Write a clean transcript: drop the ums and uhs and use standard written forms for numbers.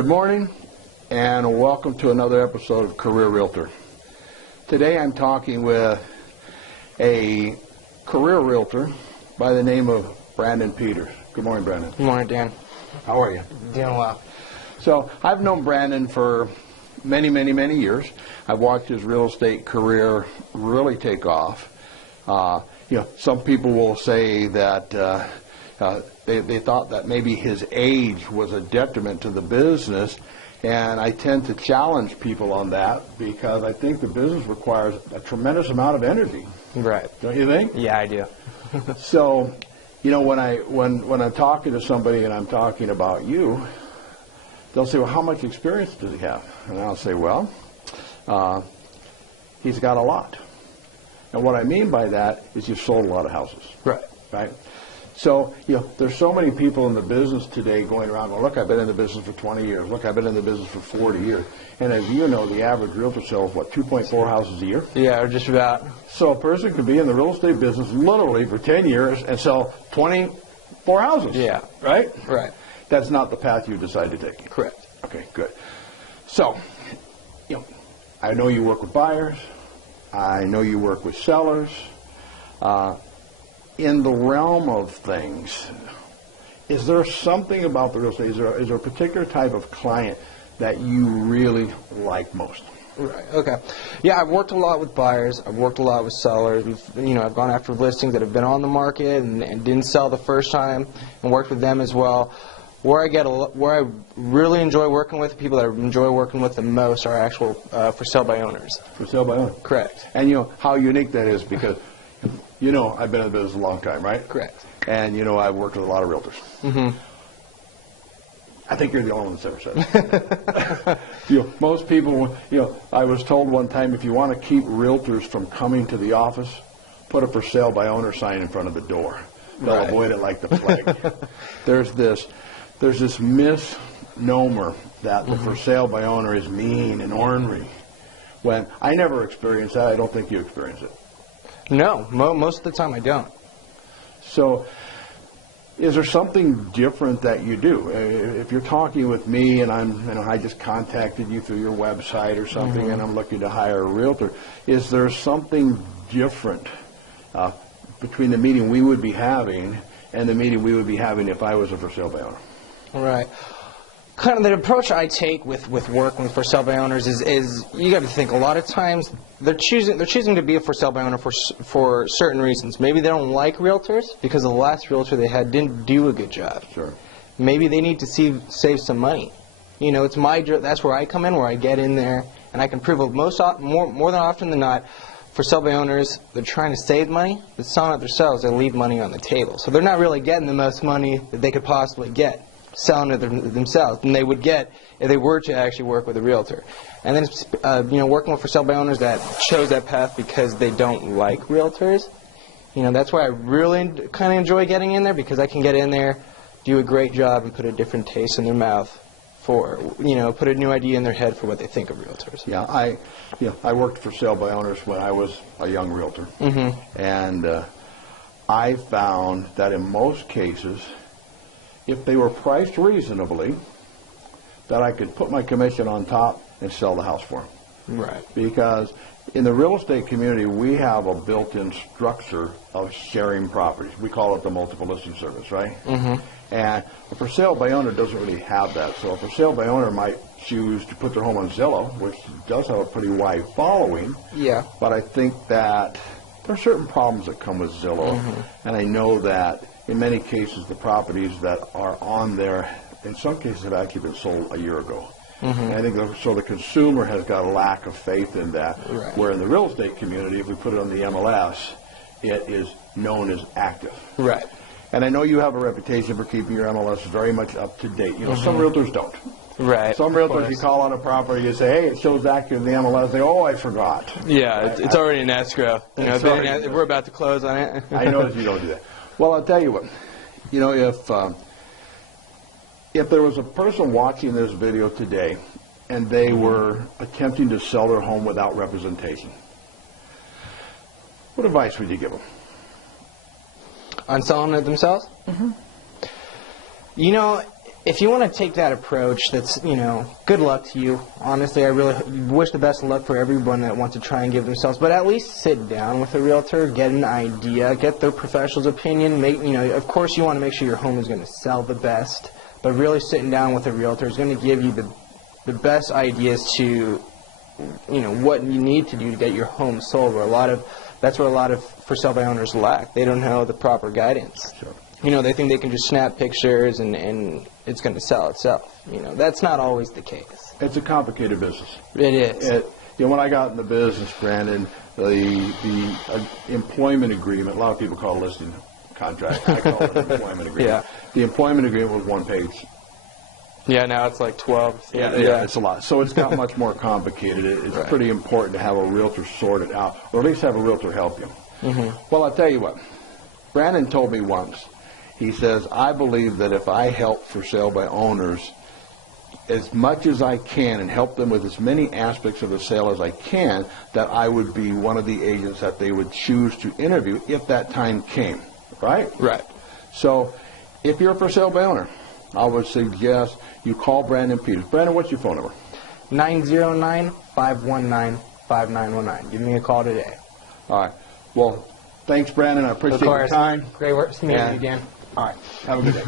Good morning and welcome to another episode of Career Realtor. Today I'm talking with a career realtor by the name of Brandon Peters. Good morning, Brandon. Good morning, Dan. How are you? Doing well. So I've known Brandon for many years. I've watched his real estate career really take off. Some people will say that they thought that maybe his age was a detriment to the business, and I tend to challenge people on that because I think the business requires a tremendous amount of energy. Right. Don't you think? Yeah, I do. So, when I'm talking to somebody and I'm talking about you, they'll say, well, how much experience does he have? And I'll say, well, he's got a lot. And what I mean by that is you've sold a lot of houses. Right. Right? So, there's so many people in the business today going around going, look, I've been in the business for 20 years. Look, I've been in the business for 40 years. And as you know, the average realtor sells, 2.4 houses a year? Yeah, or just about. So a person could be in the real estate business literally for 10 years and sell 24 houses. Yeah. Right? Right. That's not the path you decide to take. Correct. Okay, good. So, I know you work with buyers. I know you work with sellers. In the realm of things, is there something about the real estate? Is there a particular type of client that you really like most? Right. Okay. Yeah, I've worked a lot with buyers. I've worked a lot with sellers. I've gone after listings that have been on the market and didn't sell the first time, and worked with them as well. Where I really enjoy working with, people that I enjoy working with the most are actual for sale by owners. For sale by owners. Correct. And how unique that is because I've been in the business a long time, right? Correct. And I've worked with a lot of realtors. Mm-hmm. I think you're the only one that's ever said it. Most people, I was told one time, if you want to keep realtors from coming to the office, put a for sale by owner sign in front of the door. They'll avoid it like the plague. There's this misnomer that the for sale by owner is mean and ornery. When I never experienced that, I don't think you experienced it. No, most of the time I don't. So, is there something different that you do? If you're talking with me and I just contacted you through your website or something, mm-hmm. and I'm looking to hire a realtor, is there something different between the meeting we would be having and the meeting we would be having if I was a for sale by owner? Right. Kind of the approach I take with working with for sale by owners is you got to think a lot of times they're choosing to be a for sale by owner for certain reasons. Maybe they don't like realtors because the last realtor they had didn't do a good job. Sure. Maybe they need to save some money. It's that's where I come in, where I get in there and I can prove more than often than not. For sale by owners, they're trying to save money, but selling it themselves, they leave money on the table. So they're not really getting the most money that they could possibly get selling it themselves than they would get if they were to actually work with a realtor. And then, working with for sale by owners that chose that path because they don't like realtors. That's why I really kind of enjoy getting in there because I can get in there, do a great job, and put a different taste in their mouth put a new idea in their head for what they think of realtors. Yeah, I worked for sale by owners when I was a young realtor, mm-hmm. and I found that in most cases, if they were priced reasonably, that I could put my commission on top and sell the house for them. Right. Because in the real estate community, we have a built-in structure of sharing properties. We call it the multiple listing service, right? Mm-hmm. And a for sale by owner doesn't really have that. So a for sale by owner might choose to put their home on Zillow, which does have a pretty wide following. Yeah. But I think that there are certain problems that come with Zillow. Mm-hmm. And I know that in many cases the properties that are on there, in some cases, have actually been sold a year ago. Mm-hmm. And I think so the consumer has got a lack of faith in that. Right. Where in the real estate community, if we put it on the MLS, it is known as active. Right. And I know you have a reputation for keeping your MLS very much up to date. Mm-hmm. Some realtors don't. Right. Some realtors, you call on a property, you say, hey, it shows active in the MLS. They oh, I forgot. Yeah, it's already in escrow. We're about to close on it. I notice you don't do that. Well, I'll tell you what. If there was a person watching this video today and they were attempting to sell their home without representation, what advice would you give them? On selling it themselves? Mm-hmm. if you want to take that approach, that's, good luck to you. Honestly, I really wish the best of luck for everyone that wants to try and give themselves. But at least sit down with a realtor, get an idea, get their professional's opinion. Of course, you want to make sure your home is going to sell the best. But really sitting down with a realtor is going to give you the best ideas to, what you need to do to get your home sold. That's where a lot of for sale by owners lack. They don't know the proper guidance. Sure. They think they can just snap pictures and it's going to sell itself. That's not always the case. It's a complicated business. It is. When I got in the business, Brandon, the employment agreement, a lot of people call it a listing contract. I call it an employment agreement. Yeah. The employment agreement was one page. Yeah, now it's like 12. Yeah, it's a lot. So it's got much more complicated. It's Right. pretty important to have a realtor sort it out, or at least have a realtor help you. Mm-hmm. Well, I'll tell you what. Brandon told me once, he says, I believe that if I help for sale by owners as much as I can and help them with as many aspects of the sale as I can, that I would be one of the agents that they would choose to interview if that time came, right? Right. So if you're a for sale by owner, I would suggest you call Brandon Peters. Brandon, what's your phone number? 909-519-5919. Give me a call today. All right. Well, thanks, Brandon. I appreciate your time. Great work meeting Yeah. you again. All right. Have a good day.